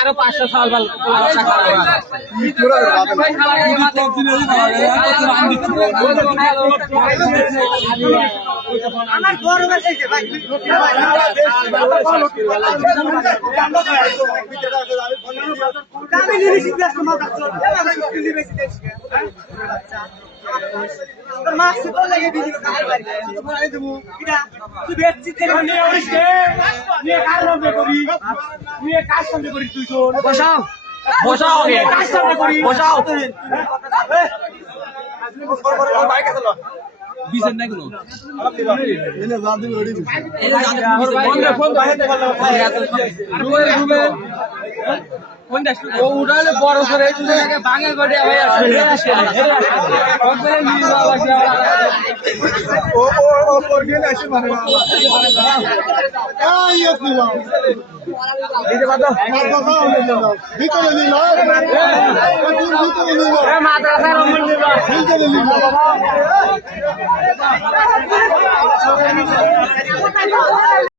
আরো 500 সাল আমার বড় বেশি ভাই আমি নিরিশি গ্লাস মাল রাখছো নিরিশি দেশ তোর মাছ তো লাগে দিদি কাজ পারি তো বলে দেব এটা তুই বেচছিস নি ওরিসে নি কাজ করবে করি নি কাজ করবে করি তুই তো বসাও বসাও কাজ করবে করি বসাও বাইক আছে লো বিজেন নাই কোনো এনে জাদু ওড়ি ফোন ধরতে পারলো রুবে কোন দেশ ও উড়ালে বড় করে এই জায়গায় ভাঙে গড়ে ভাই আসে ও পরগে আসে মানে এই ইসলাম দিতে পারো ভিতরে নিল ভিতরে নিল এ মাদ্রাসার অমল নিল ভিতরে নিল